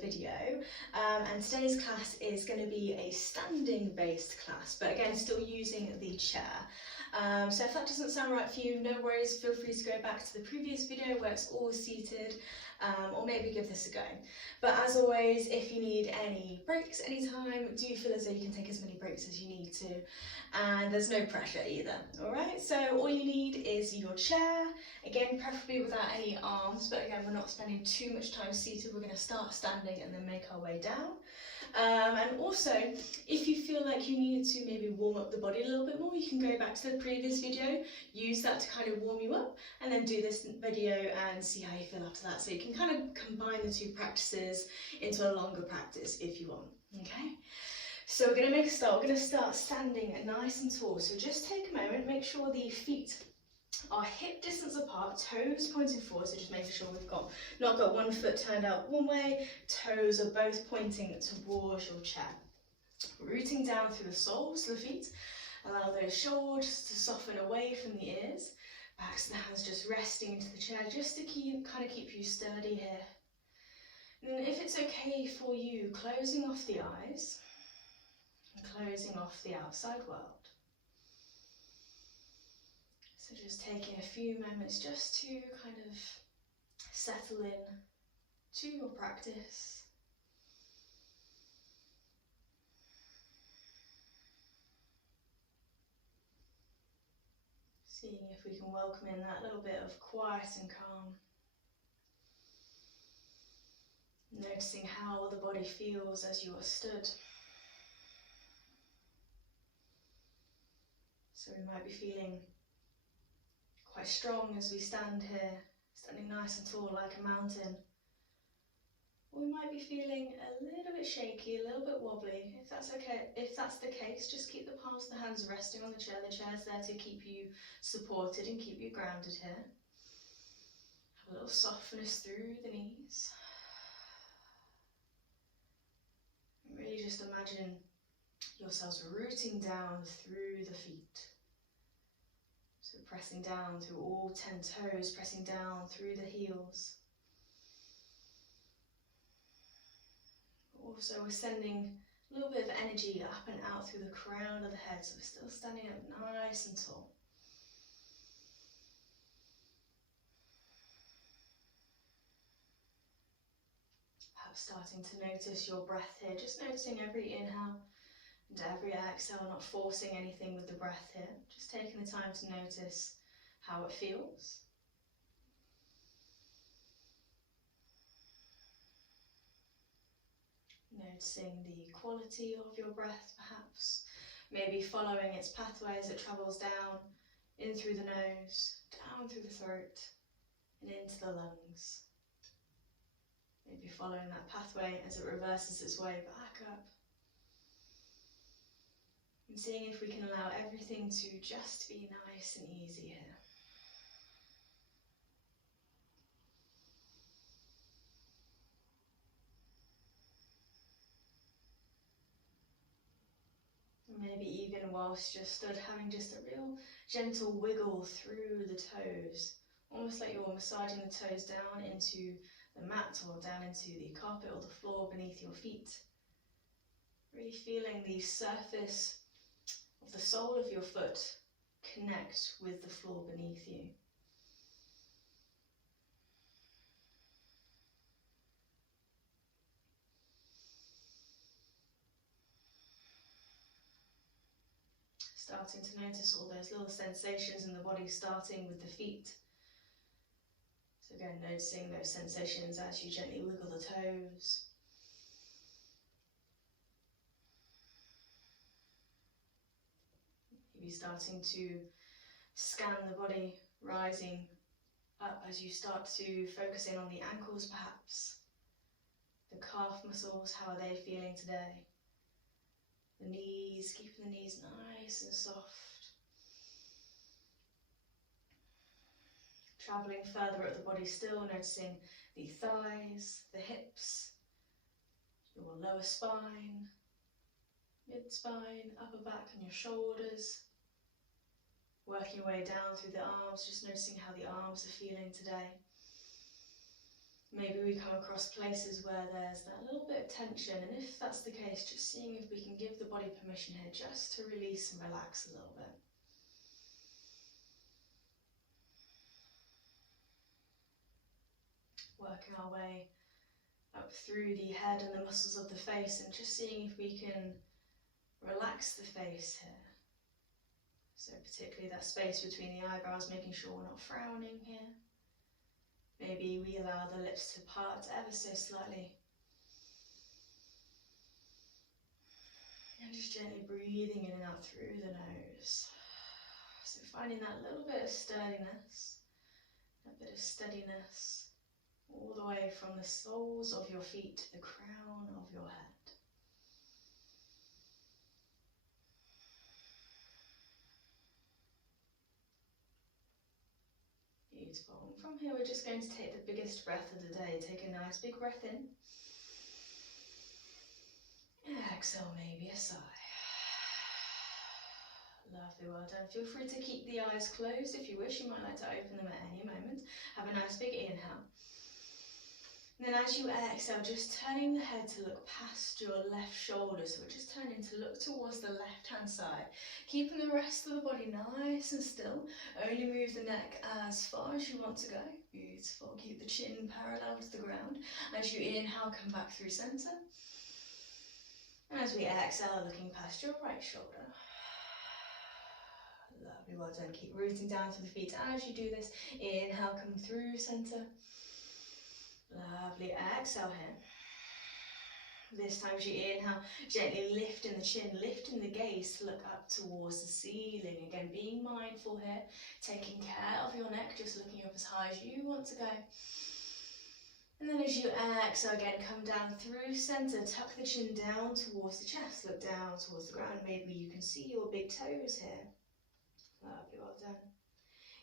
video, and today's class is going to be a standing based class, but again still using the chair. So if that doesn't sound right for you, no worries, feel free to go back to the previous video where it's all seated, or maybe give this a go. But as always, if you need any breaks anytime, do feel as though you can take as many breaks as you need to, and there's no pressure either. Alright, so all you need is your chair, again preferably without any arms, but again we're not spending too much time seated, we're going to start standing and then make our way down. And also, if you feel like you need to maybe warm up the body a little bit more, you can go back to the previous video, use that to kind of warm you up, and then do this video and see how you feel after that. So you can kind of combine the two practices into a longer practice if you want, okay? So we're going to make a start. We're going to start standing nice and tall. So just take a moment, make sure the feet are hip distance apart, toes pointing forward, so just making sure we've not got one foot turned out one way, toes are both pointing towards your chair. Rooting down through the soles of the feet, allow those shoulders to soften away from the ears, backs of the hands just resting into the chair, just to kind of keep you sturdy here. And if it's okay for you, closing off the eyes and closing off the outside world. So just taking a few moments just to kind of settle in to your practice. Seeing if we can welcome in that little bit of quiet and calm. Noticing how the body feels as you are stood. So we might be feeling quite strong as we stand here, standing nice and tall like a mountain. Or we might be feeling a little bit shaky, a little bit wobbly. If that's okay, if that's the case, just keep the palms of the hands resting on the chair. The chair's there to keep you supported and keep you grounded here. Have a little softness through the knees. And really just imagine yourselves rooting down through the feet. So pressing down through all 10 toes, pressing down through the heels. Also we're sending a little bit of energy up and out through the crown of the head, so we're still standing up nice and tall. Perhaps starting to notice your breath here, just noticing every inhale and every exhale, not forcing anything with the breath here, just taking the time to notice how it feels. Noticing the quality of your breath perhaps, maybe following its pathway as it travels down, in through the nose, down through the throat and into the lungs. Maybe following that pathway as it reverses its way back up. And seeing if we can allow everything to just be nice and easy here. Maybe even whilst you're stood, having just a real gentle wiggle through the toes, almost like you're massaging the toes down into the mat or down into the carpet or the floor beneath your feet. Really feeling the surface of the sole of your foot connect with the floor beneath you. Starting to notice all those little sensations in the body, starting with the feet. So again, noticing those sensations as you gently wiggle the toes. Maybe starting to scan the body, rising up as you start to focus in on the ankles perhaps. The calf muscles, how are they feeling today? The knees, keeping the knees nice and soft. Travelling further up the body still, noticing the thighs, the hips, your lower spine, mid-spine, upper back and your shoulders. Working your way down through the arms, just noticing how the arms are feeling today. Maybe we come across places where there's that little bit of tension, and if that's the case, just seeing if we can give the body permission here just to release and relax a little bit. Working our way up through the head and the muscles of the face, and just seeing if we can relax the face here. So particularly that space between the eyebrows, making sure we're not frowning here. Maybe we allow the lips to part ever so slightly. And just gently breathing in and out through the nose. So finding that little bit of sturdiness, that bit of steadiness, all the way from the soles of your feet to the crown of your head. Beautiful. And from here we're just going to take the biggest breath of the day. Take a nice big breath in. Exhale, maybe a sigh. Lovely, well done. Feel free to keep the eyes closed if you wish. You might like to open them at any moment. Have a nice big inhale. And then as you exhale, just turning the head to look past your left shoulder. So we're just turning to look towards the left-hand side. Keeping the rest of the body nice and still. Only move the neck as far as you want to go. Beautiful. Keep the chin parallel to the ground. As you inhale, come back through center. And as we exhale, looking past your right shoulder. Lovely, well done. Keep rooting down through the feet as you do this. Inhale, come through center. Lovely, exhale here. This time as you inhale, gently lifting the chin, lifting the gaze to look up towards the ceiling. Again, being mindful here, taking care of your neck, just looking up as high as you want to go. And then as you exhale again, come down through center, tuck the chin down towards the chest, look down towards the ground. Maybe you can see your big toes here. Lovely, well done.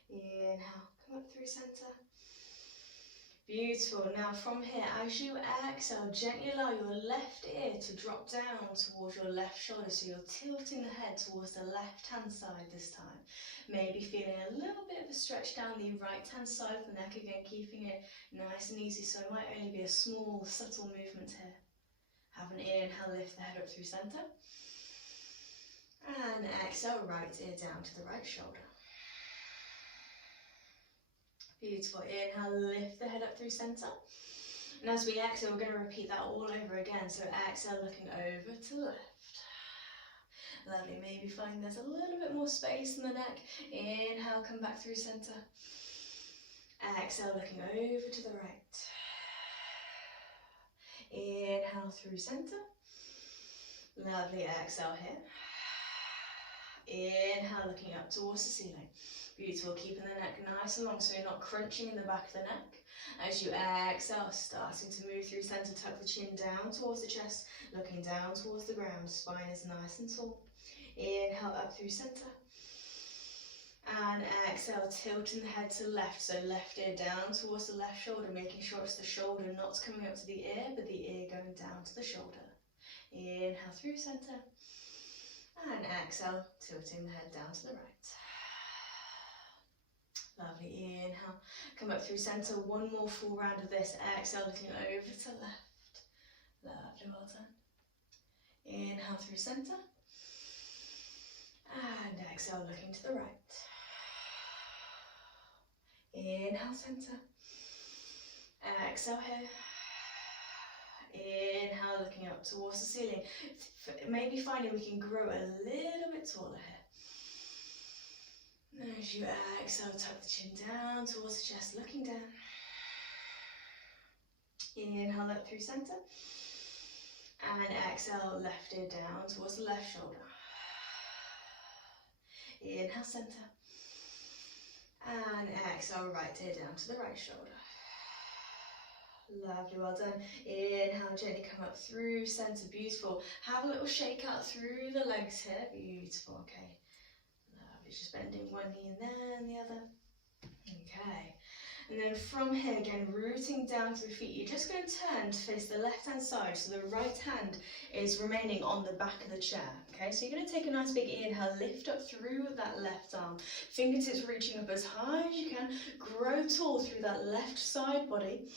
Inhale, come up through center. Beautiful. Now from here, as you exhale, gently allow your left ear to drop down towards your left shoulder. So you're tilting the head towards the left-hand side this time. Maybe feeling a little bit of a stretch down the right-hand side of the neck. Again, keeping it nice and easy. So it might only be a small, subtle movement here. Have an inhale, lift the head up through center. And exhale, right ear down to the right shoulder. Beautiful. Inhale, lift the head up through center. And as we exhale, we're going to repeat that all over again. So exhale, looking over to the left. Lovely. Maybe find there's a little bit more space in the neck. Inhale, come back through center. Exhale, looking over to the right. Inhale through center. Lovely. Exhale here. Inhale, looking up towards the ceiling. Beautiful, keeping the neck nice and long so you're not crunching in the back of the neck. As you exhale, starting to move through center, tuck the chin down towards the chest, looking down towards the ground. Spine is nice and tall. Inhale up through center. And exhale, tilting the head to the left, so left ear down towards the left shoulder, making sure it's the shoulder not coming up to the ear, but the ear going down to the shoulder. Inhale through center. And exhale, tilting the head down to the right. Lovely, inhale, come up through center, one more full round of this, exhale, looking over to left. Lovely, well done. Inhale through center. And exhale, looking to the right. Inhale, center. Exhale here. Inhale, looking up towards the ceiling. Maybe finding we can grow a little bit taller here. As you exhale, tuck the chin down towards the chest, looking down. Inhale up through center. And exhale, left ear down towards the left shoulder. Inhale, center. And exhale, right ear down to the right shoulder. Lovely, well done. Inhale, gently come up through center, beautiful. Have a little shake out through the legs here, beautiful, okay. Lovely, just bending one knee and then the other. Okay, and then from here again, rooting down through the feet, you're just going to turn to face the left-hand side, so the right hand is remaining on the back of the chair. Okay, so you're going to take a nice big inhale, lift up through that left arm, fingertips reaching up as high as you can, grow tall through that left side body.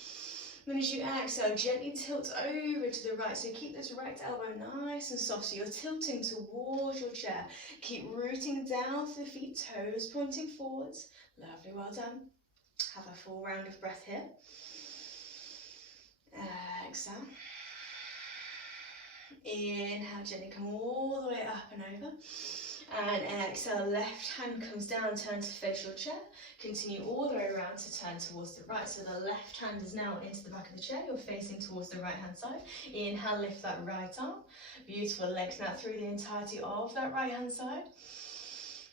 Then as you exhale, gently tilt over to the right. So keep this right elbow nice and soft. So you're tilting towards your chair. Keep rooting down through the feet, toes pointing forwards. Lovely, well done. Have a full round of breath here. Exhale. Inhale, gently come all the way up and over. And exhale, left hand comes down, turn to face your chair. Continue all the way around to turn towards the right. So the left hand is now into the back of the chair. You're facing towards the right hand side. Inhale, lift that right arm. Beautiful, lengthen out through the entirety of that right hand side.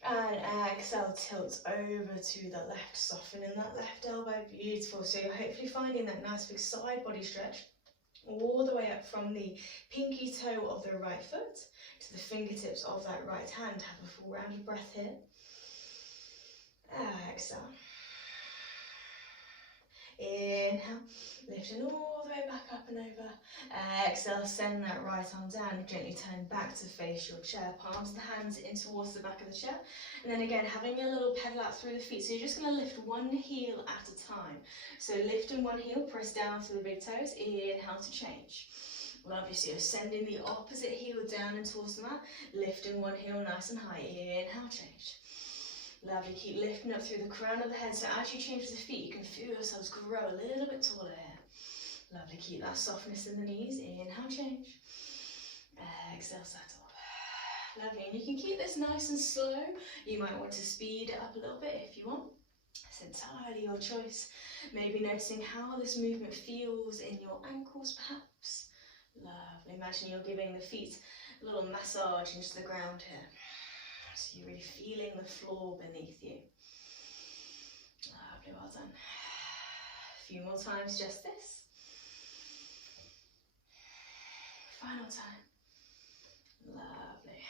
And exhale, tilt over to the left, softening that left elbow. Beautiful. So you're hopefully finding that nice big side body stretch all the way up from the pinky toe of the right foot to the fingertips of that right hand. Have a full round of breath here. Exhale. Inhale, lifting all the way back up and over. Exhale, send that right arm down, gently turn back to face your chair. Palms of the hands in towards the back of the chair. And then again, having a little pedal out through the feet. So you're just going to lift one heel at a time. So lifting one heel, press down through the big toes. Inhale to change. Lovely, so you're sending the opposite heel down and towards the mat. Lifting one heel nice and high. Inhale, change. Lovely, keep lifting up through the crown of the head. So as you change the feet, you can feel yourselves grow a little bit taller here. Lovely, keep that softness in the knees. Inhale, change. Exhale, settle. Lovely, and you can keep this nice and slow. You might want to speed it up a little bit if you want. It's entirely your choice. Maybe noticing how this movement feels in your ankles, perhaps. Lovely, imagine you're giving the feet a little massage into the ground here. So you're really feeling the floor beneath you. Lovely, well done. A few more times, just this. Final time. Lovely.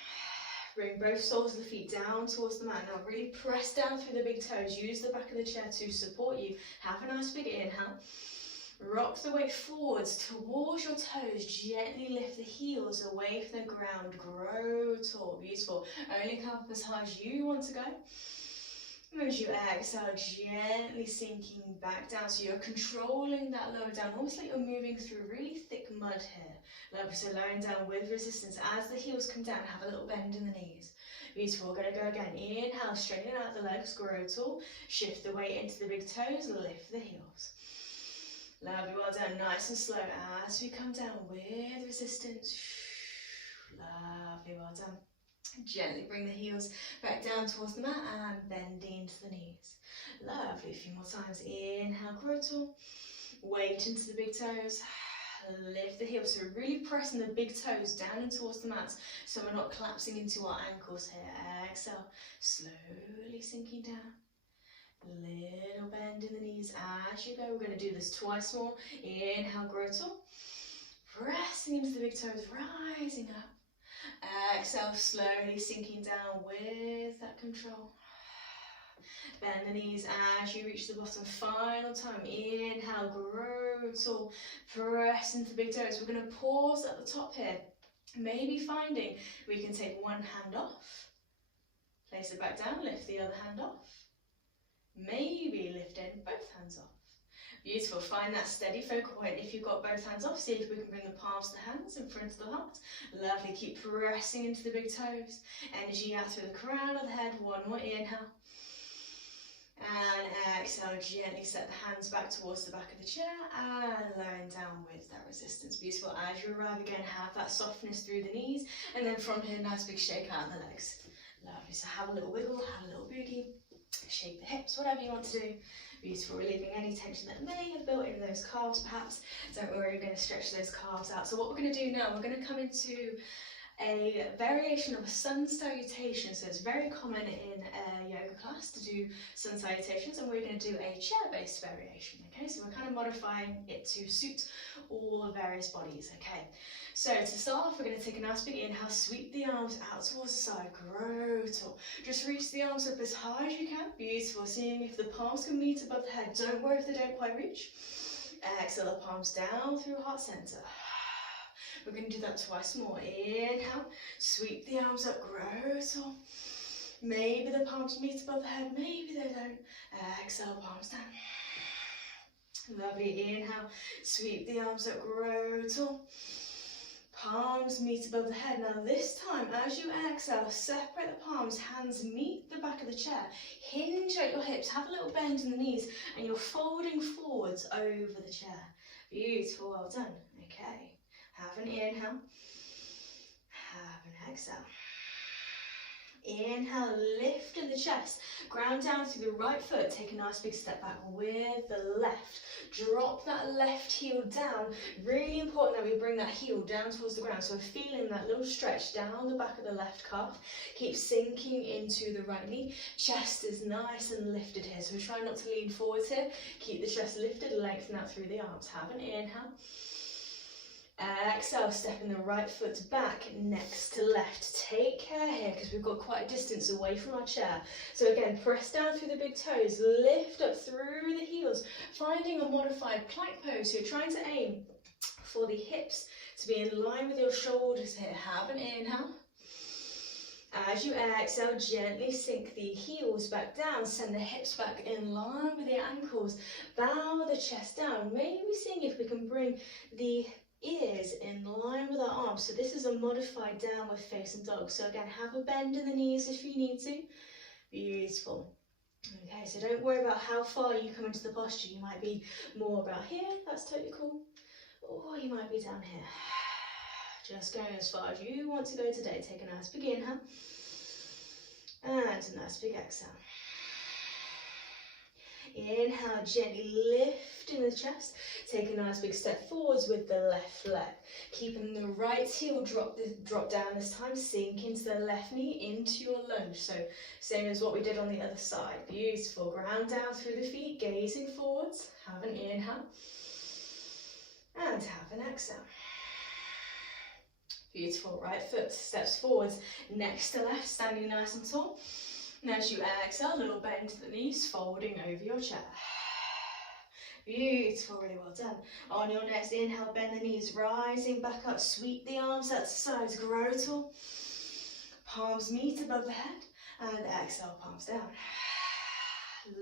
Bring both soles of the feet down towards the mat. Now really press down through the big toes. Use the back of the chair to support you. Have a nice big inhale. Rock the weight forwards towards your toes. Gently lift the heels away from the ground. Grow tall. Beautiful. Only come up as high as you want to go. And as you exhale, gently sinking back down. So you're controlling that lower down, almost like you're moving through really thick mud here. Lovely. So lowering down with resistance. As the heels come down, have a little bend in the knees. Beautiful. We're going to go again. Inhale, straighten out the legs. Grow tall. Shift the weight into the big toes. Lift the heels. Lovely, well done, nice and slow as we come down with resistance. Lovely, well done. Gently bring the heels back down towards the mat and bending into the knees. Lovely, a few more times. Inhale, grow tall. Weight into the big toes. Lift the heels, so we're really pressing the big toes down and towards the mat so we're not collapsing into our ankles here. Exhale, slowly sinking down. Little bend in the knees as you go. We're going to do this twice more. Inhale, grow tall. Pressing into the big toes, rising up. Exhale, slowly sinking down with that control. Bend the knees as you reach the bottom. Final time. Inhale, grow tall. Press into the big toes. We're going to pause at the top here. Maybe finding we can take one hand off. Place it back down, lift the other hand off. Maybe lifting both hands off. Beautiful, find that steady focal point. If you've got both hands off, see if we can bring the palms to the hands in front of the heart. Lovely, keep pressing into the big toes. Energy out through the crown of the head. One more inhale. And exhale, gently set the hands back towards the back of the chair and lowering down with that resistance. Beautiful, as you arrive again, have that softness through the knees. And then from here, nice big shake out the legs. Lovely, so have a little wiggle, have a little boogie. Shake the hips, whatever you want to do. Beautiful, relieving any tension that may have built in those calves perhaps. Don't worry, we're going to stretch those calves out. So what we're going to do now, we're going to come into a variation of a sun salutation. So it's very common in a yoga class to do sun salutations, and we're going to do a chair-based variation. Okay, so we're kind of modifying it to suit all the various bodies. Okay, so to start off, we're going to take a nice big inhale, sweep the arms out towards the side, grow tall. Just reach the arms up as high as you can. Beautiful, seeing if the palms can meet above the head. Don't worry if they don't quite reach. Exhale the palms down through heart center. We're going to do that twice more. Inhale, sweep the arms up, grow tall. Maybe the palms meet above the head, maybe they don't. Exhale, palms down. Lovely, inhale, sweep the arms up, grow tall. Palms meet above the head. Now this time, as you exhale, separate the palms, hands meet the back of the chair. Hinge at your hips, have a little bend in the knees, and you're folding forwards over the chair. Beautiful, well done. Okay, have an inhale, have an exhale. Inhale, lift in the chest, ground down through the right foot, take a nice big step back with the left. Drop that left heel down. Really important that we bring that heel down towards the ground. So we're feeling that little stretch down the back of the left calf. Keep sinking into the right knee. Chest is nice and lifted here. So we're trying not to lean forwards here. Keep the chest lifted, lengthen out through the arms. Have an inhale. Exhale, stepping the right foot back next to left. Take care here because we've got quite a distance away from our chair. So again, press down through the big toes, lift up through the heels, finding a modified plank pose. So you're trying to aim for the hips to be in line with your shoulders here. Have an inhale. As you exhale, gently sink the heels back down, send the hips back in line with the ankles, bow the chest down. Maybe seeing if we can bring the ears in line with our arms. So this is a modified downward facing dog. So again, have a bend in the knees if you need to. Beautiful. Okay, so don't worry about how far you come into the posture. You might be more about here, that's totally cool. Or you might be down here. Just going as far as you want to go today. Take a nice big inhale. And a nice big exhale. Inhale, gently lift in the chest. Take a nice big step forwards with the left leg. Keeping the right heel drop down this time. Sink into the left knee, into your lunge. So same as what we did on the other side. Beautiful. Ground down through the feet, gazing forwards. Have an inhale. And have an exhale. Beautiful. Right foot steps forwards, next to left, standing nice and tall. And as you exhale, a little bend to the knees, folding over your chair. Beautiful, really well done. On your next inhale, bend the knees, rising back up, sweep the arms out to sides, grow tall. Palms meet above the head, and exhale, palms down.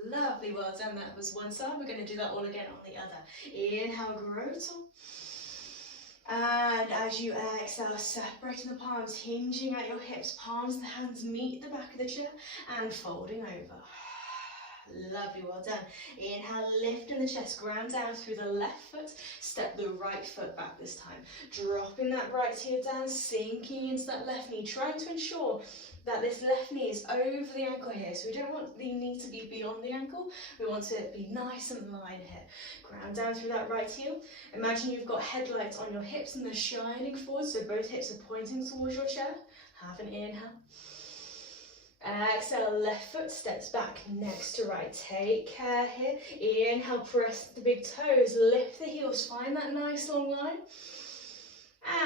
Lovely, well done. That was one side. We're going to do that all again on the other. Inhale, grow tall. And as you exhale, separating the palms, hinging at your hips, palms to hands meet the back of the chair and folding over. Lovely, well done. Inhale, lift in the chest, ground down through the left foot, step the right foot back this time. Dropping that right heel down, sinking into that left knee, trying to ensure that this left knee is over the ankle here. So we don't want the knee to be beyond the ankle, we want it to be nice and aligned here. Ground down through that right heel. Imagine you've got headlights on your hips and they're shining forward, so both hips are pointing towards your chair. Have an inhale. Exhale, left foot steps back next to right. Take care here. Inhale, press the big toes, lift the heels, find that nice long line.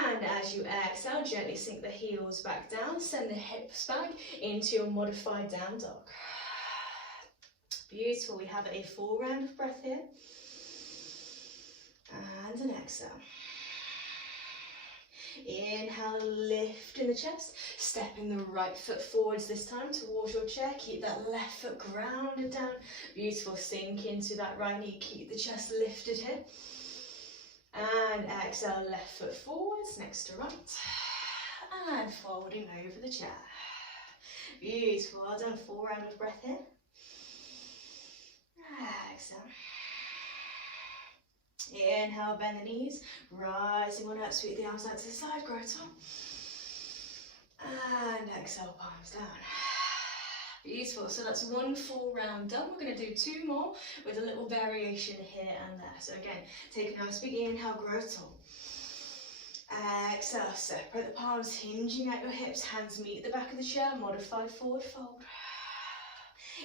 And as you exhale, gently sink the heels back down, send the hips back into your modified down dog. Beautiful, we have a full round of breath here. And an exhale. Inhale, lift in the chest, stepping the right foot forwards this time towards your chair. Keep that left foot grounded down. Beautiful, sink into that right knee, keep the chest lifted here. And exhale, left foot forwards, next to right. And folding over the chair. Beautiful, well done, full round of breath here. Exhale. Inhale, bend the knees, rising on up, sweep the arms out to the side, grow tall. And exhale, palms down. Beautiful, so that's one full round done. We're going to do two more with a little variation here and there. So again, take a nice big inhale, grow tall. Exhale, separate the palms, hinging at your hips, hands meet the back of the chair, modified forward fold.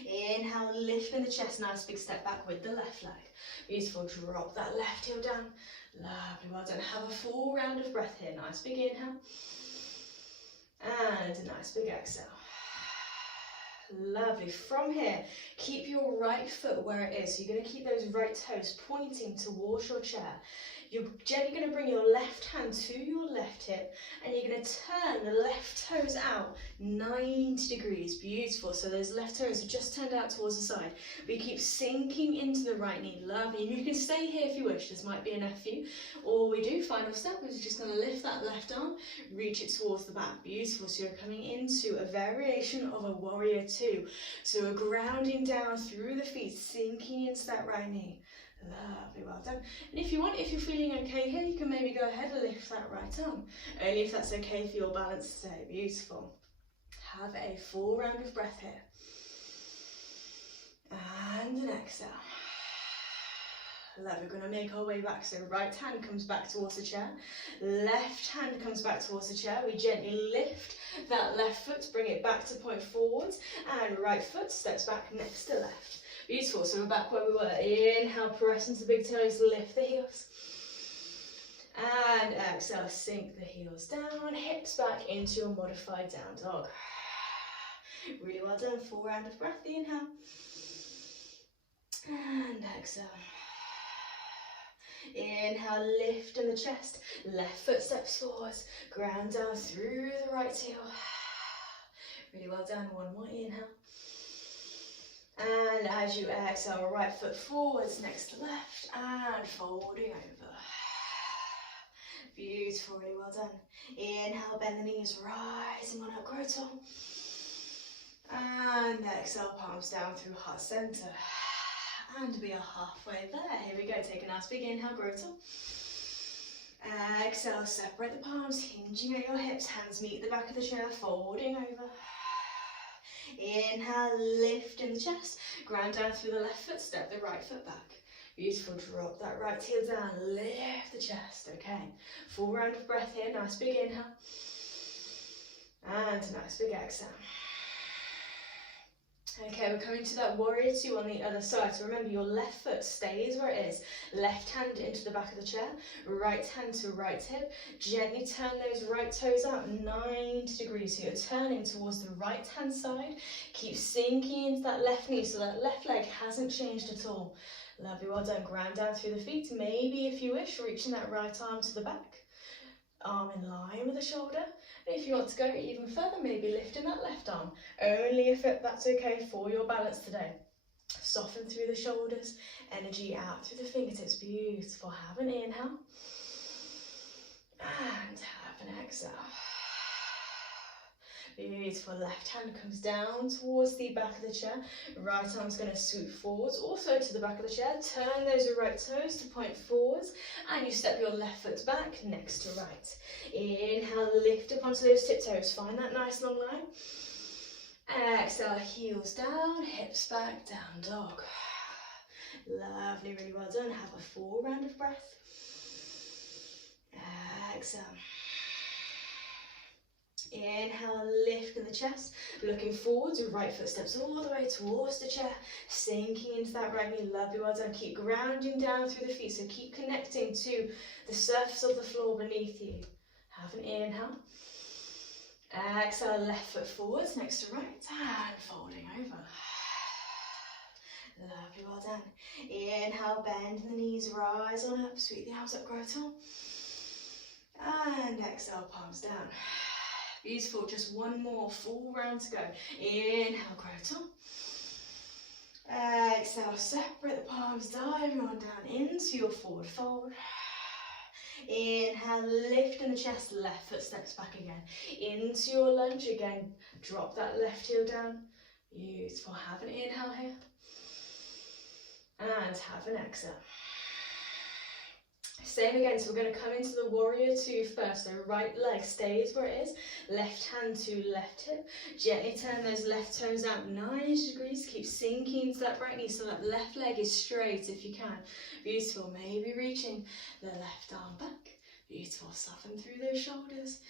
Inhale, lift in the chest, nice big step back with the left leg. Beautiful, drop that left heel down. Lovely, well done. Have a full round of breath here. Nice big inhale. And a nice big exhale. Lovely. From here, keep your right foot where it is. So you're going to keep those right toes pointing towards your chair. You're gently going to bring your left hand to your left hip and you're going to turn the left toes out 90 degrees. Beautiful. So those left toes are just turned out towards the side. We keep sinking into the right knee. Lovely. And you can stay here if you wish. This might be enough for you. All we do, final step, is just going to lift that left arm, reach it towards the back. Beautiful. So you're coming into a variation of a warrior two. So we're grounding down through the feet, sinking into that right knee. Lovely, well done. And if you want, if you're feeling okay here, you can maybe go ahead and lift that right arm. Only if that's okay for your balance today. Beautiful. Have a full round of breath here. And an exhale. Lovely, we're going to make our way back. So right hand comes back towards the chair. Left hand comes back towards the chair. We gently lift that left foot, bring it back to point forwards. And right foot steps back next to left. Beautiful, so we're back where we were. Inhale, press into the big toes, lift the heels. And exhale, sink the heels down, hips back into your modified down dog. Really well done, full round of breath, inhale. And exhale. Inhale, lift in the chest, left foot steps forwards, ground down through the right heel. Really well done, one more inhale. And as you exhale, right foot forwards next to left and folding over. Beautiful, really well done. Inhale, bend the knees, rising on up, grow tall. And exhale, palms down through heart center. And we are halfway there. Here we go, take a nice big inhale, grow tall. Exhale, separate the palms, hinging at your hips, hands meet the back of the chair, folding over. Inhale, lift in the chest, ground down through the left foot, step the right foot back. Beautiful, drop that right heel down, lift the chest, okay. Full round of breath here, nice big inhale. And nice big exhale. Okay, we're coming to that warrior two on the other side. So remember, your left foot stays where it is. Left hand into the back of the chair, right hand to right hip. Gently turn those right toes out 90 degrees. So you're turning towards the right hand side. Keep sinking into that left knee so that left leg hasn't changed at all. Lovely, well done. Ground down through the feet. Maybe if you wish, reaching that right arm to the back. Arm in line with the shoulder. And if you want to go even further, maybe lifting that left arm, only if that's okay for your balance today. Soften through the shoulders, energy out through the fingertips. Beautiful. Have an inhale and have an exhale. Beautiful. Left hand comes down towards the back of the chair. Right arm's going to swoop forwards, also to the back of the chair. Turn those right toes to point forwards, and you step your left foot back next to right. Inhale, lift up onto those tiptoes. Find that nice long line. Exhale, heels down, hips back, down dog. Lovely, really well done. Have a full round of breath. Exhale. Inhale, lift in the chest, looking forwards, your right foot steps all the way towards the chair, sinking into that right knee. Lovely, well done. Keep grounding down through the feet, so keep connecting to the surface of the floor beneath you. Have an inhale. Exhale, left foot forwards, next to right, and folding over. Lovely, well done. Inhale, bend the knees, rise on up, sweep the arms up, grow tall. And exhale, palms down. Beautiful, just one more full round to go. Inhale, grow tall. Exhale, separate the palms, diving on down into your forward fold. Inhale, lift in the chest, left foot steps back again. Into your lunge again, drop that left heel down. Beautiful, have an inhale here. And have an exhale. Same again, so we're going to come into the warrior two first. So right leg stays where it is, left hand to left hip. Gently turn those left toes out 90 degrees. Keep sinking into that right knee so that left leg is straight if you can. Beautiful, maybe reaching the left arm back. Beautiful, soften through those shoulders.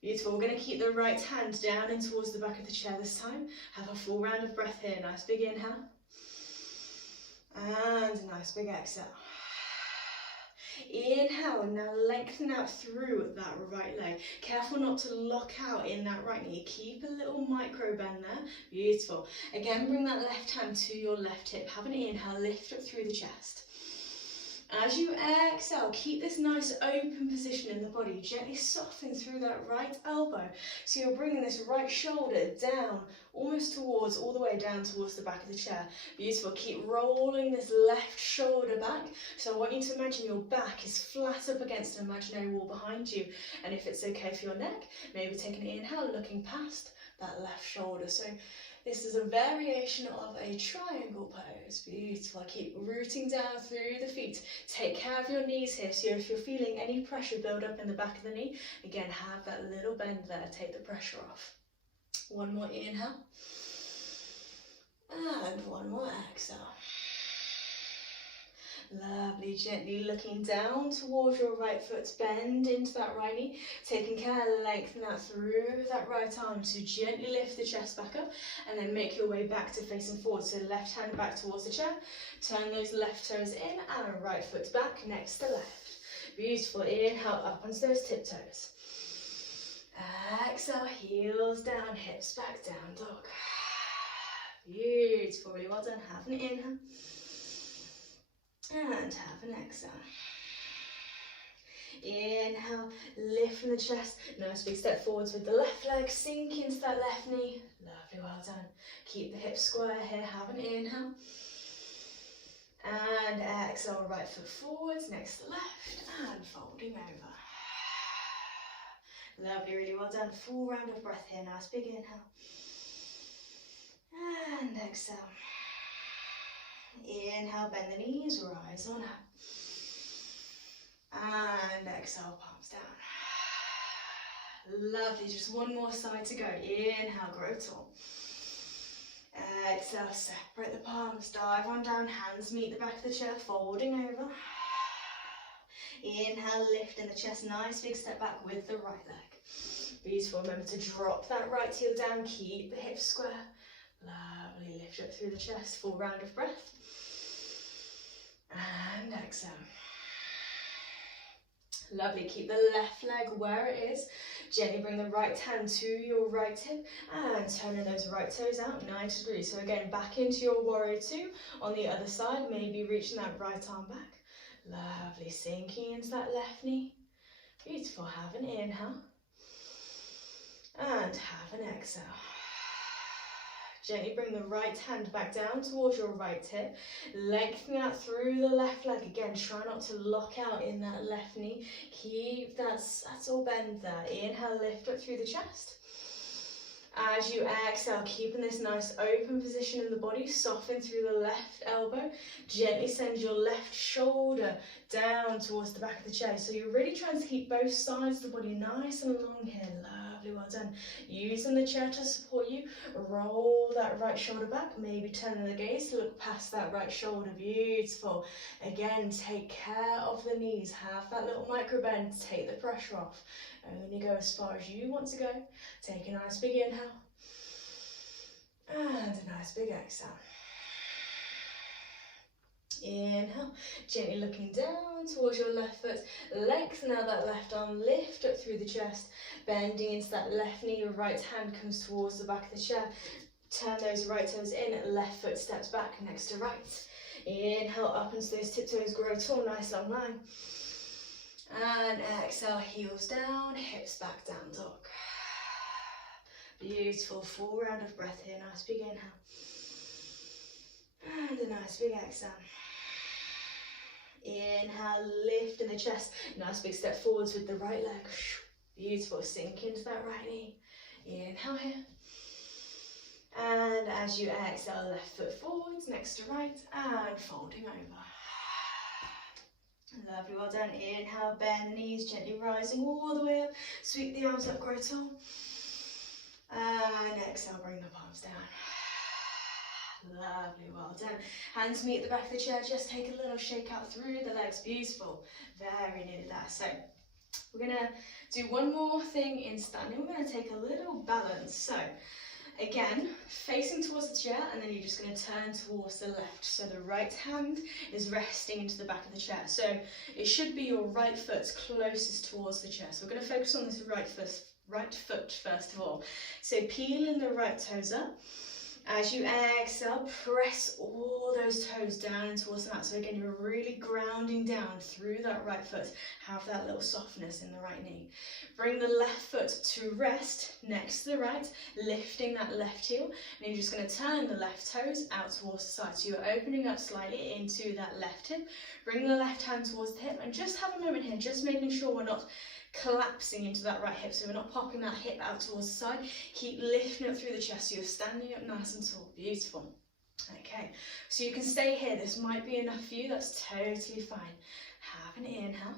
Beautiful, we're going to keep the right hand down in towards the back of the chair this time. Have a full round of breath here. Nice big inhale. And a nice big exhale. Inhale, now lengthen out through that right leg. Careful not to lock out in that right knee. Keep a little micro bend there. Beautiful. Again, bring that left hand to your left hip. Have an inhale, lift up through the chest. As you exhale, keep this nice open position in the body. Gently soften through that right elbow. So you're bringing this right shoulder down, almost towards, all the way down towards the back of the chair. Beautiful. Keep rolling this left shoulder back. So I want you to imagine your back is flat up against an imaginary wall behind you. And if it's okay for your neck, maybe take an inhale, looking past that left shoulder. So this is a variation of a triangle pose. Beautiful. Keep rooting down through the feet. Take care of your knees here. So if you're feeling any pressure build up in the back of the knee, again, have that little bend there. Take the pressure off. One more inhale. And one more exhale. Lovely, gently looking down towards your right foot, bend into that right knee, taking care, lengthen that through that right arm, so gently lift the chest back up and then make your way back to facing forward, so left hand back towards the chair, turn those left toes in and right foot back next to left. Beautiful, inhale up onto those tiptoes. Exhale, heels down, hips back, down dog. Beautiful, really well done. Have an inhale. And have an exhale. Inhale, lift from the chest. Nice big step forwards with the left leg. Sink into that left knee. Lovely, well done. Keep the hips square here. Have an inhale. And exhale, right foot forwards, next to left. And folding over. Lovely, really well done. Full round of breath here. Nice big inhale. And exhale. Inhale, bend the knees, rise on up. And exhale, palms down. Lovely, just one more side to go. Inhale, grow tall. Exhale, separate the palms, dive on down, hands meet the back of the chair, folding over. Inhale, lift in the chest, nice big step back with the right leg. Beautiful, remember to drop that right heel down, keep the hips square. Lovely, lift up through the chest, full round of breath. And exhale. Lovely, keep the left leg where it is. Gently bring the right hand to your right hip and turning those right toes out 90 degrees. So again, back into your warrior two. On the other side, maybe reaching that right arm back. Lovely, sinking into that left knee. Beautiful, have an inhale. And have an exhale. Gently bring the right hand back down towards your right hip. Lengthen out through the left leg. Again, try not to lock out in that left knee. Keep that subtle bend there. Inhale, lift up through the chest. As you exhale, keeping this nice open position in the body, soften through the left elbow. Gently send your left shoulder down towards the back of the chair. So you're really trying to keep both sides of the body nice and long here. Lovely, well done. Using the chair to support you. Roll that right shoulder back, maybe turning the gaze to look past that right shoulder. Beautiful. Again, take care of the knees. Have that little micro bend to take the pressure off. Only go as far as you want to go. Take a nice big inhale. And a nice big exhale. Inhale, gently looking down towards your left foot. Lengthen out that left arm, lift up through the chest. Bending into that left knee, your right hand comes towards the back of the chair. Turn those right toes in, left foot steps back next to right. Inhale, up into those tiptoes, grow tall, nice long line. And exhale, heels down, hips back, down dog. Beautiful, full round of breath here. Nice big inhale. And a nice big exhale. Inhale, lift in the chest. Nice big step forwards with the right leg. Beautiful, sink into that right knee. Inhale here. And as you exhale, left foot forwards, next to right, and folding over. Lovely, well done. Inhale, bend the knees, gently rising all the way up. Sweep the arms up, grow tall. And exhale, bring the palms down. Lovely, well done. Hands meet at the back of the chair, just take a little shake out through the legs. Beautiful, very nearly there. So we're going to do one more thing in standing. We're going to take a little balance. So again, facing towards the chair, and then you're just going to turn towards the left. So the right hand is resting into the back of the chair. So it should be your right foot closest towards the chair. So we're going to focus on this right foot first of all. So peeling the right toes up. As you exhale, press all those toes down towards the mat. So again, you're really grounding down through that right foot. Have that little softness in the right knee. Bring the left foot to rest next to the right, lifting that left heel. And you're just going to turn the left toes out towards the side. So you're opening up slightly into that left hip. Bring the left hand towards the hip and just have a moment here, just making sure we're not collapsing into that right hip, so we're not popping that hip out towards the side. Keep lifting up through the chest so you're standing up nice and tall. Beautiful. Okay, so you can stay here. This might be enough for you. That's totally fine. Have an inhale.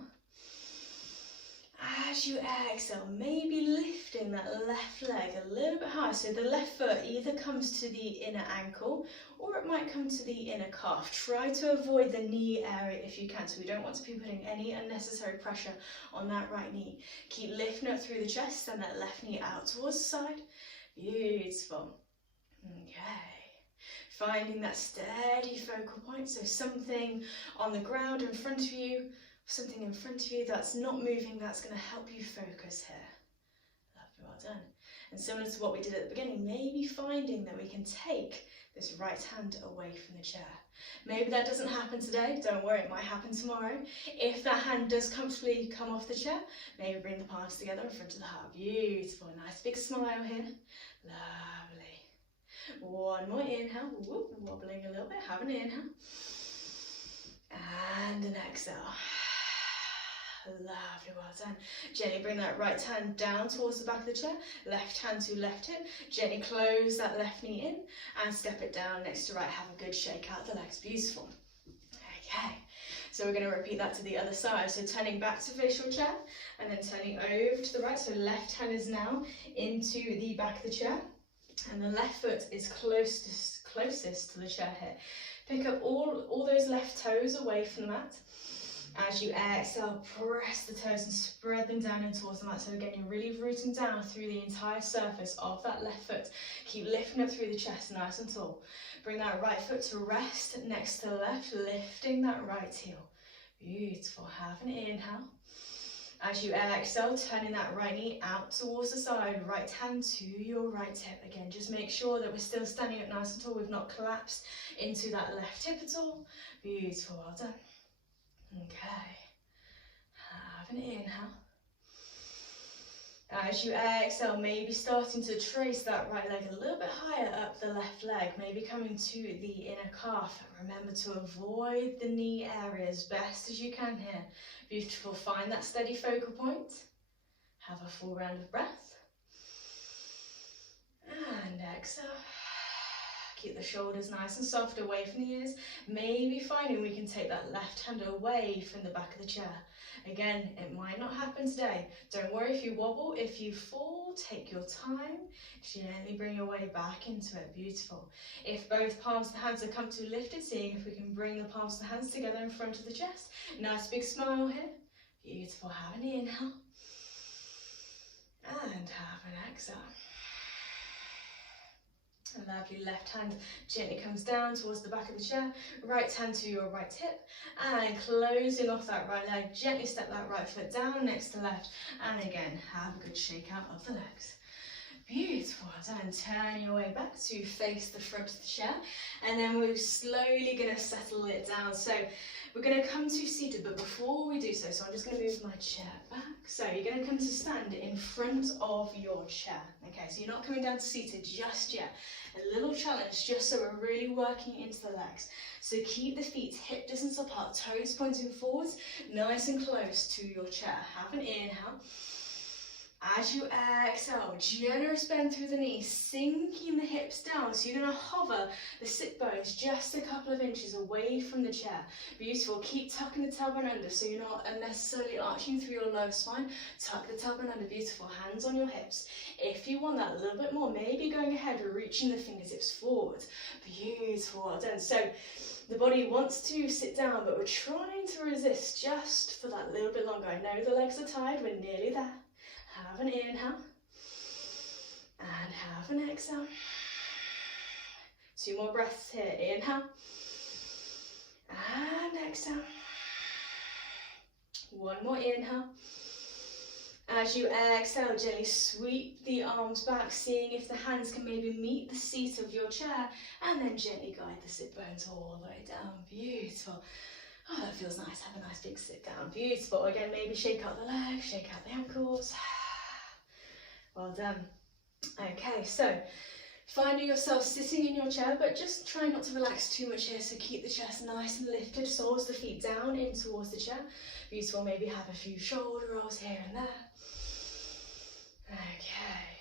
As you exhale, maybe lifting that left leg a little bit higher. So the left foot either comes to the inner ankle or it might come to the inner calf. Try to avoid the knee area if you can. So we don't want to be putting any unnecessary pressure on that right knee. Keep lifting up through the chest and that left knee out towards the side. Beautiful. Okay. Finding that steady focal point. So something on the ground in front of you, something in front of you that's not moving, that's going to help you focus here. Lovely, well done. And similar to what we did at the beginning, maybe finding that we can take this right hand away from the chair. Maybe that doesn't happen today, don't worry, it might happen tomorrow. If that hand does comfortably come off the chair, maybe bring the palms together in front of the heart. Beautiful, nice big smile here. Lovely. One more inhale, wobbling a little bit, have an inhale. And an exhale. Lovely, well done. Gently bring that right hand down towards the back of the chair, left hand to left hip. Gently close that left knee in and step it down next to right. Have a good shake out the legs. Beautiful. Okay, so we're going to repeat that to the other side. So turning back to face your chair and then turning over to the right. So left hand is now into the back of the chair and the left foot is closest to the chair here. Pick up all those left toes away from the mat. As you exhale, press the toes and spread them down in towards the mat. So again, you're really rooting down through the entire surface of that left foot. Keep lifting up through the chest, nice and tall. Bring that right foot to rest next to the left, lifting that right heel. Beautiful. Have an inhale. As you exhale, turning that right knee out towards the side, right hand to your right hip. Again, just make sure that we're still standing up nice and tall. We've not collapsed into that left hip at all. Beautiful, well done. Okay, have an inhale. As you exhale, maybe starting to trace that right leg a little bit higher up the left leg, maybe coming to the inner calf. Remember to avoid the knee area as best as you can here. Beautiful, find that steady focal point. Have a full round of breath. And exhale. Keep the shoulders nice and soft away from the ears. Maybe finding we can take that left hand away from the back of the chair. Again, it might not happen today. Don't worry if you wobble, if you fall, take your time. Gently bring your way back into it. Beautiful. If both palms of the hands are comfortably lifted, seeing if we can bring the palms of the hands together in front of the chest. Nice big smile here. Beautiful. Have an inhale. And have an exhale. A lovely left hand gently comes down towards the back of the chair, right hand to your right hip, and closing off that right leg, gently step that right foot down next to left, and again, have a good shake out of the legs. Beautiful, and turn your way back to face the front of the chair, and then we're slowly going to settle it down. So we're going to come to seated, but before we do so, I'm just going to move my chair back. So you're going to come to stand in front of your chair. Okay, so you're not coming down to seated just yet. A little challenge, just so we're really working into the legs. So keep the feet hip distance apart, toes pointing forwards, nice and close to your chair. Have an inhale. As you exhale, generous bend through the knees, sinking the hips down. So you're going to hover the sit bones just a couple of inches away from the chair. Beautiful. Keep tucking the tailbone under so you're not unnecessarily arching through your lower spine. Tuck the tailbone under. Beautiful. Hands on your hips. If you want that a little bit more, maybe going ahead, we're reaching the fingertips forward. Beautiful. Well done. So the body wants to sit down, but we're trying to resist just for that little bit longer. I know the legs are tired. We're nearly there. Have an inhale and have an exhale. 2 more breaths here. Inhale and exhale. 1 more inhale As you exhale, gently sweep the arms back, seeing if the hands can maybe meet the seat of your chair, and then gently guide the sit bones all the way down. Beautiful. Oh, that feels nice. Have a nice big sit down. Beautiful. Again, maybe shake out the legs, shake out the ankles. Well done. Okay, so finding yourself sitting in your chair, but just try not to relax too much here. So keep the chest nice and lifted, soles the feet down in towards the chair. Beautiful. Maybe have a few shoulder rolls here and there. Okay.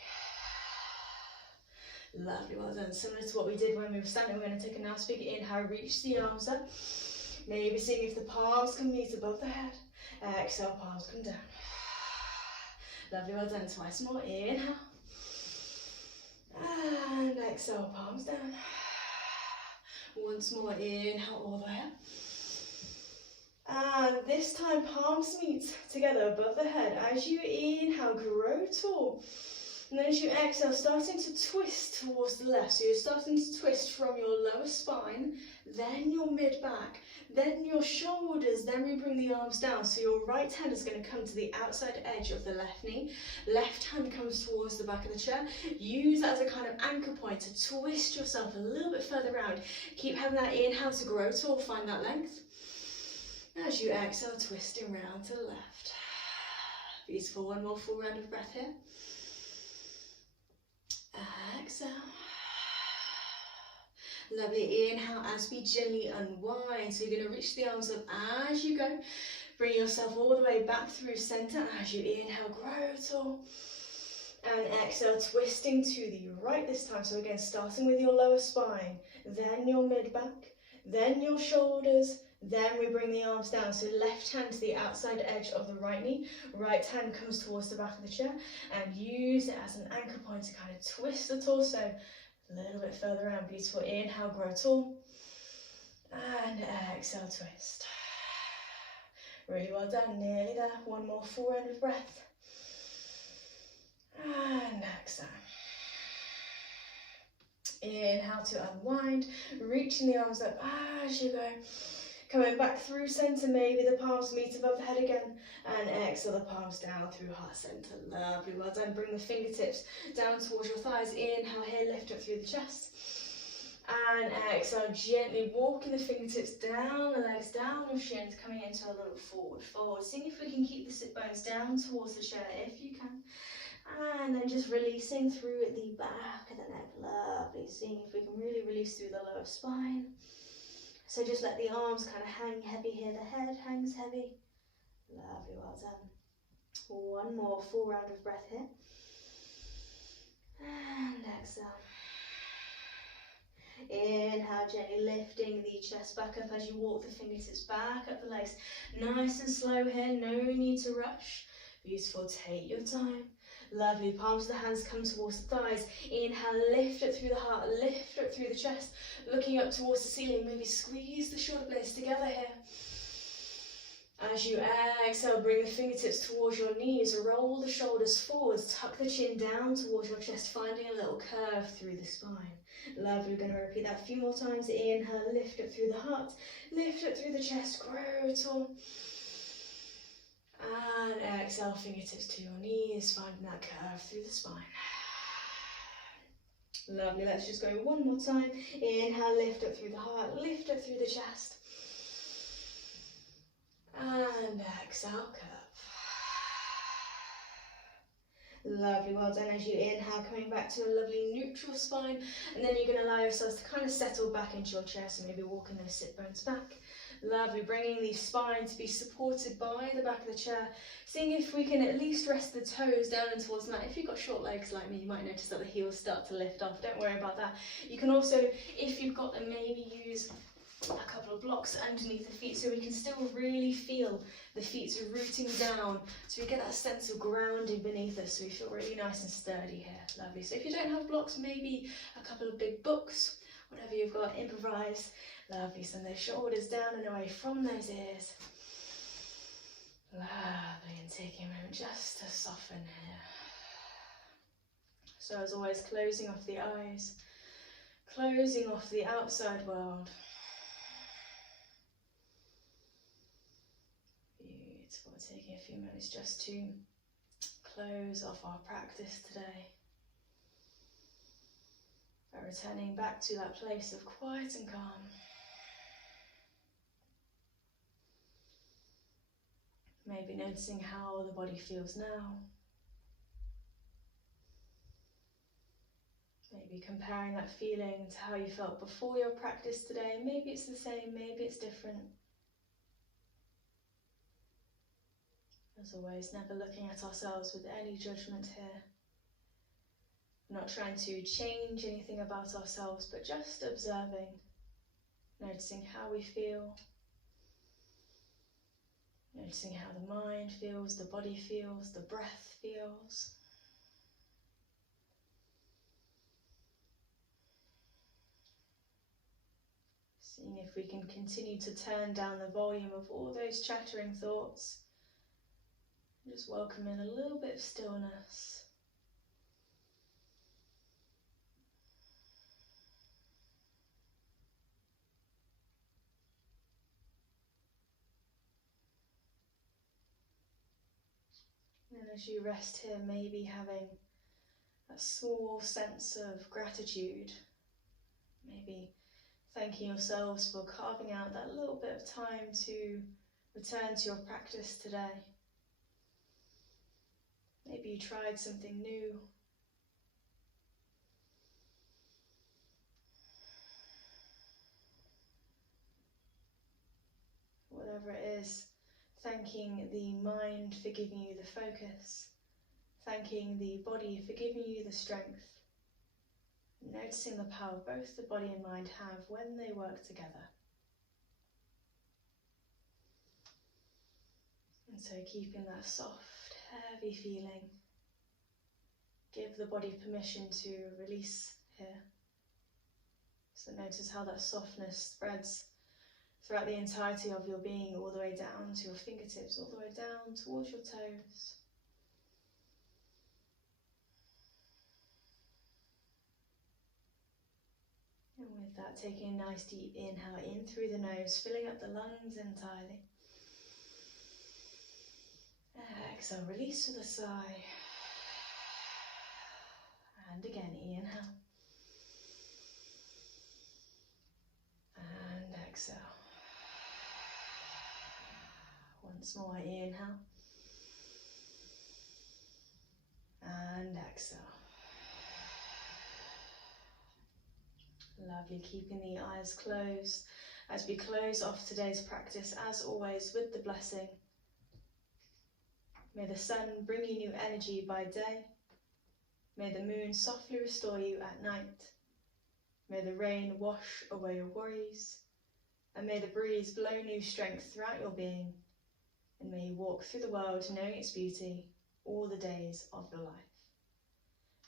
Lovely, well done. Similar to what we did when we were standing, we're going to take a nice big inhale, reach the arms up. Maybe seeing if the palms can meet above the head. Exhale, palms come down. Lovely, well done. Twice more. Inhale. And exhale, palms down. Once more. Inhale all the way up. And this time, palms meet together above the head. As you inhale, grow tall. And then as you exhale, starting to twist towards the left. So you're starting to twist from your lower spine, then your mid-back, then your shoulders, then we bring the arms down. So your right hand is going to come to the outside edge of the left knee. Left hand comes towards the back of the chair. Use that as a kind of anchor point to twist yourself a little bit further around. Keep having that inhale to grow tall, find that length. As you exhale, twisting round to the left. Beautiful. One more full round of breath here. Exhale. Lovely. Inhale as we gently unwind. So you're going to reach the arms up as you go. Bring yourself all the way back through center. As you inhale, grow tall. And exhale, twisting to the right this time. So again, starting with your lower spine, then your mid-back, then your shoulders. Then we bring the arms down, so left hand to the outside edge of the right knee, right hand comes towards the back of the chair, and use it as an anchor point to kind of twist the torso a little bit further around. Beautiful. Inhale, grow tall, and exhale, twist. Really well done, nearly there. One more full round of breath, and exhale. Inhale to unwind, reaching the arms up as you go. Coming back through centre, maybe the palms meet above the head again. And exhale the palms down through heart centre. Lovely, well done. Bring the fingertips down towards your thighs. Inhale here, lift up through the chest. And exhale, gently walking the fingertips down, the legs down your shins, coming into a little forward fold. Seeing if we can keep the sit bones down towards the chair if you can. And then just releasing through the back of the neck. Lovely. Seeing if we can really release through the lower spine. So just let the arms kind of hang heavy here, the head hangs heavy. Lovely, well done. One more full round of breath here. And exhale. Inhale, gently lifting the chest back up as you walk the fingertips back up the legs. Nice and slow here, no need to rush. Beautiful, take your time. Lovely, palms of the hands come towards the thighs. Inhale, lift it through the heart, lift it through the chest. Looking up towards the ceiling, maybe squeeze the shoulder blades together here. As you exhale, bring the fingertips towards your knees, roll the shoulders forwards, tuck the chin down towards your chest, finding a little curve through the spine. Lovely, we're going to repeat that a few more times. Inhale, lift it through the heart, lift it through the chest, grow tall. And exhale, fingertips to your knees, finding that curve through the spine. Lovely, let's just go one more time. Inhale, lift up through the heart, lift up through the chest. And exhale, curve. Lovely, well done. As you inhale, coming back to a lovely neutral spine. And then you're going to allow yourselves to kind of settle back into your chair. So maybe walking those sit bones back. Lovely, bringing the spine to be supported by the back of the chair. Seeing if we can at least rest the toes down and towards the mat. If you've got short legs like me, you might notice that the heels start to lift off. Don't worry about that. You can also, if you've got them, maybe use a couple of blocks underneath the feet so we can still really feel the feet rooting down. So we get that sense of grounding beneath us. So we feel really nice and sturdy here. Lovely. So if you don't have blocks, maybe a couple of big books, whatever you've got, improvise. Lovely, send those shoulders down and away from those ears. Lovely, and taking a moment just to soften here. So as always, closing off the eyes, closing off the outside world. Beautiful, taking a few moments just to close off our practice today by returning back to that place of quiet and calm. Maybe noticing how the body feels now. Maybe comparing that feeling to how you felt before your practice today. Maybe it's the same, maybe it's different. As always, never looking at ourselves with any judgment here. We're not trying to change anything about ourselves, but just observing, noticing how we feel, noticing how the mind feels, the body feels, the breath feels. Seeing if we can continue to turn down the volume of all those chattering thoughts. Just welcome in a little bit of stillness. And as you rest here, maybe having a small sense of gratitude, maybe thanking yourselves for carving out that little bit of time to return to your practice today. Maybe you tried something new. Whatever it is, thanking the mind for giving you the focus, thanking the body for giving you the strength, noticing the power both the body and mind have when they work together. And so keeping that soft, heavy feeling, give the body permission to release here. So notice how that softness spreads throughout the entirety of your being, all the way down to your fingertips, all the way down towards your toes. And with that, taking a nice deep inhale in through the nose, filling up the lungs entirely. Exhale, release with a sigh. And again, inhale. And exhale. Once more, inhale. And exhale. Lovely, keeping the eyes closed as we close off today's practice, as always, with the blessing. May the sun bring you new energy by day. May the moon softly restore you at night. May the rain wash away your worries. And may the breeze blow new strength throughout your being. And may you walk through the world knowing its beauty all the days of your life.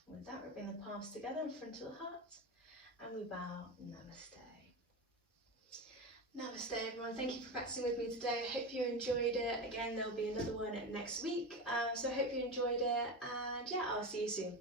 And with that, we bring the palms together in front of the heart. And we bow. Namaste. Namaste everyone, thank you for practicing with me today. I hope you enjoyed it. Again, there'll be another one next week, so I hope you enjoyed it, and yeah, I'll see you soon.